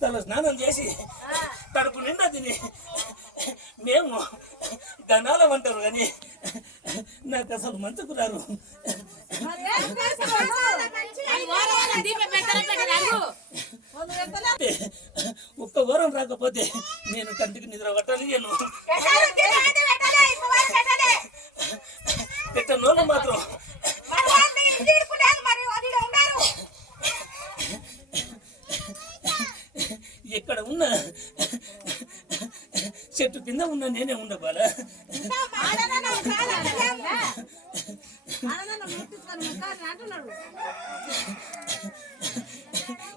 దానిలో స్నానం చేసి తడుపు నిండా తిని మేము గనాలం అంటారు కానీ నాకు అసలు మంచుకు రారు ఒక్క వారం రాకపోతే నేను కంటికి నిద్ర పట్టాలి నేను ఉన్న చెట్టు కింద ఉన్న నేనే ఉండబాలా.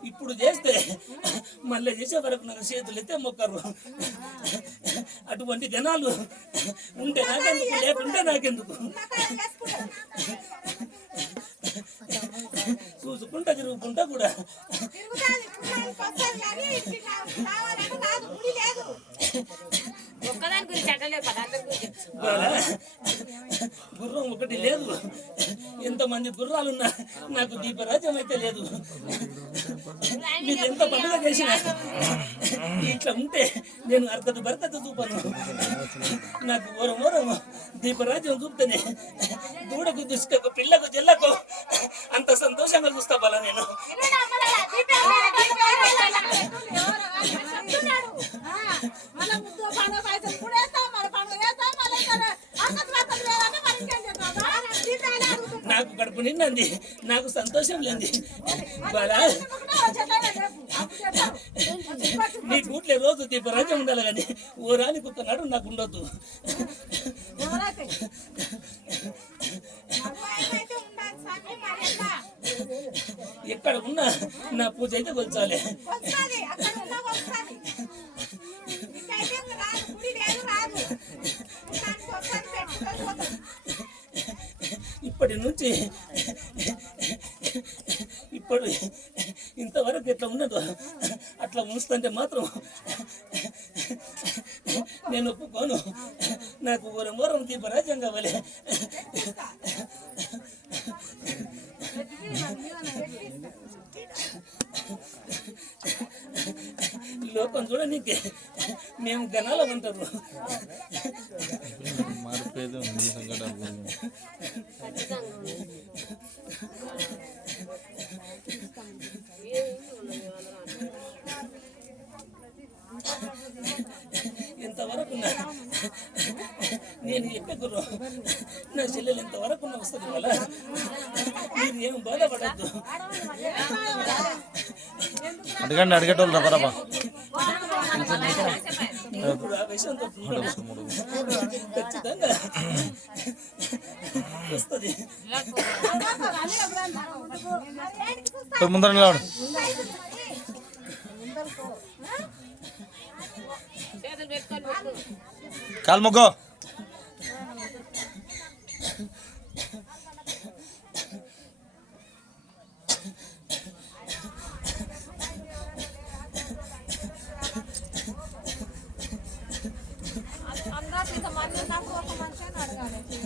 ఇప్పుడు చేస్తే మళ్ళీ చేసే వరకు నాకు చేతులు ఎత్తే మొక్కరు. అటువంటి జనాలు ఉంటే నాకెందుకు? లేకుంటే నాకెందుకు? చూసుకుంటా తిరుగుకుంటా కూడా. గుర్రం ఒకటి లేదు. ఎంతమంది గుర్రాలున్నా నాకు దీపరాజ్యం అయితే లేదు. మీరు ఎంత పండుగ చేసినా ఇట్లా ఉంటే నేను అర్థత బరకత చూపను. నాకు ఓరం ఓరం. దీపరాజ్యం చూపుతానే దూడకు దుష్టకు పిల్లకు కడుపు నిండింది నాకు సంతోషం లేని బాలా నీ కూట్లే రోజు దీపరాజ్యం ఉండాలి కానీ ఓ రాని కుక్క నాడు నాకు ఉండొద్దు. ఎక్కడ ఉన్నా నా పూజ అయితే కొంచాలి ఇప్పటి నుంచి ఇప్పుడు ఇంతవరకు ఎట్లా ఉన్నదో అట్లా ఉంచుతుంటే మాత్రం నేను ఒప్పుకోను. నాకు ఊరం ఊరం దీపరాజ్యం కావాలి లోకం చూడనీకే మేము గణాలం అంటారు నేను ఎక్కకురు నా చెల్లెలు ఇంతవరకు వస్తుంది వల్ల మీరు ఏం బాధపడద్దు. అడగండి అడిగేటోళ్ళు రబ్బరబ్బా ఇప్పుడు ఆ విషయంతో ఖచ్చితంగా వస్తుంది. ముందర आमदार तिथं मान्य नागपूर माणसं नाटक आणायची